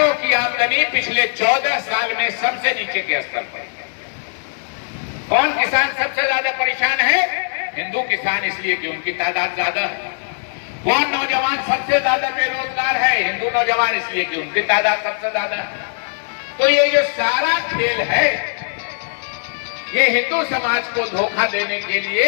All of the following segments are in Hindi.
किसानों की आमदनी पिछले 14 साल में सबसे नीचे के स्तर पर। कौन किसान सबसे ज्यादा परेशान है? हिंदू किसान, इसलिए कि उनकी तादाद ज्यादा है। कौन नौजवान सबसे ज्यादा बेरोजगार है? हिंदू नौजवान, इसलिए कि उनकी तादाद सबसे ज्यादा है। तो ये जो सारा खेल है, ये हिंदू समाज को धोखा देने के लिए,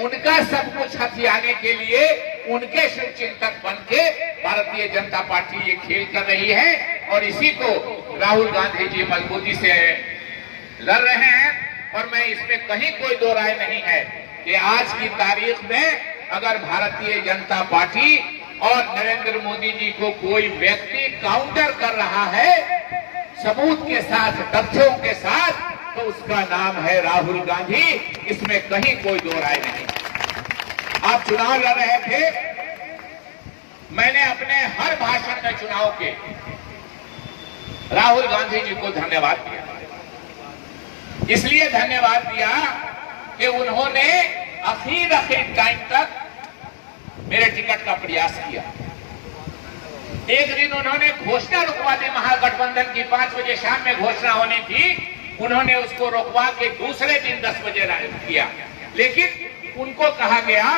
उनका सब कुछ हथियाने के लिए, उनके शिव चिंतक बन के भारतीय जनता पार्टी ये खेल कर रही है। और इसी को राहुल गांधी जी मजबूती से लड़ रहे हैं। और मैं इसमें कहीं कोई दो राय नहीं है कि आज की तारीख में अगर भारतीय जनता पार्टी और नरेंद्र मोदी जी को कोई व्यक्ति काउंटर कर रहा है सबूत के साथ, तथ्यों के साथ, तो उसका नाम है राहुल गांधी। इसमें कहीं कोई दो राय नहीं। आप चुनाव लड़ रहे थे, मैंने अपने हर भाषण में चुनाव के राहुल गांधी जी को धन्यवाद दिया। इसलिए धन्यवाद दिया कि उन्होंने आखिर टाइम तक मेरे टिकट का प्रयास किया। एक दिन उन्होंने घोषणा रुकवा दी, महागठबंधन की 5 बजे शाम में घोषणा होनी थी, उन्होंने उसको रुकवा के दूसरे दिन 10 बजे किया। लेकिन उनको कहा गया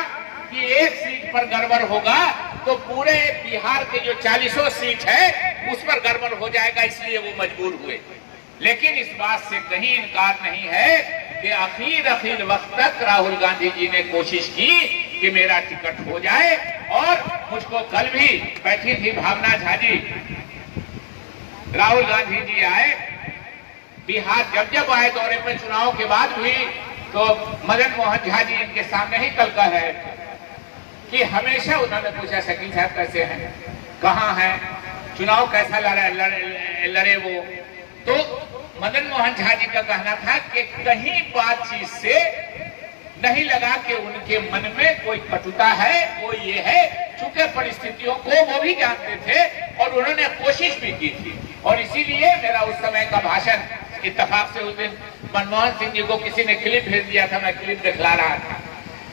कि एक सीट पर गड़बड़ होगा तो पूरे बिहार के जो 40 सीट है उस पर गड़बड़ हो जाएगा, इसलिए वो मजबूर हुए। लेकिन इस बात से कहीं इनकार नहीं है कि आखिर वक्त तक राहुल गांधी जी ने कोशिश की कि मेरा टिकट हो जाए। और मुझको कल भी बैठी थी भावना झा जी, राहुल गांधी जी आए बिहार, जब आए दौरे पर चुनाव के बाद भी, तो मदन मोहन झा जी इनके सामने ही कल का है कि हमेशा उन्होंने पूछा शकील साहब कैसे हैं, कहाँ हैं, चुनाव कैसा लड़े वो। तो मदन मोहन झा जी का कहना था कि कहीं बातचीत से नहीं लगा कि उनके मन में कोई कटुता है, कोई ये है। चूंकि परिस्थितियों को वो भी जानते थे और उन्होंने कोशिश भी की थी। और इसीलिए मेरा उस समय का भाषण इत्तेफाक से उस दिन मनमोहन सिंह जी को किसी ने क्लिप भेज दिया था, मैं क्लिप दिखला रहा था।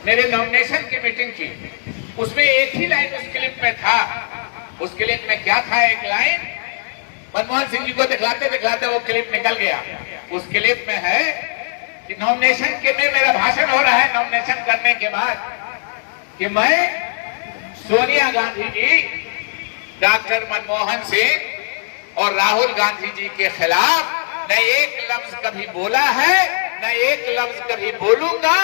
मेरे नॉमिनेशन की मीटिंग थी, उसमें एक ही लाइन उस क्लिप में था। उस क्लिप में क्या था? एक लाइन मनमोहन सिंह जी को दिखलाते दिखलाते वो क्लिप निकल गया। उस क्लिप में है कि नॉमिनेशन के में मेरा भाषण हो रहा है, नॉमिनेशन करने के बाद, कि मैं सोनिया गांधी जी, डॉक्टर मनमोहन सिंह और राहुल गांधी जी के खिलाफ न एक लफ्ज कभी बोला है, न एक लफ्ज कभी बोलूंगा।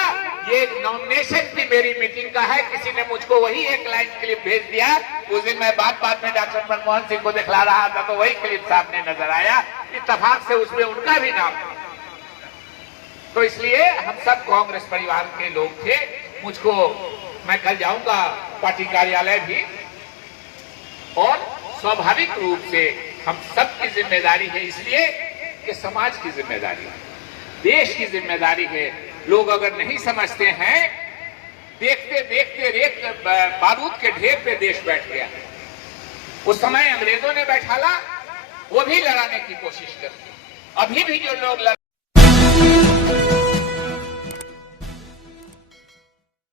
ये नॉमिनेशन की मेरी मीटिंग का है, किसी ने मुझको वही एक लाइन क्लिप भेज दिया। उस दिन मैं बात में डॉक्टर मनमोहन सिंह को दिखला रहा था, तो वही क्लिप सामने नजर आया। इत्तेफाक से उसमें उनका भी नाम था। तो इसलिए हम सब कांग्रेस परिवार के लोग थे। मुझको, मैं कल जाऊंगा पार्टी कार्यालय भी, और स्वाभाविक रूप से हम सब की जिम्मेदारी है, इसलिए कि समाज की जिम्मेदारी है, देश की जिम्मेदारी है। लोग अगर नहीं समझते हैं, देखते देखते रेत बारूद के ढेर पे देश बैठ गया। उस समय अंग्रेजों ने बैठाला, वो भी लड़ाने की कोशिश करते। अभी भी जो लोग लड़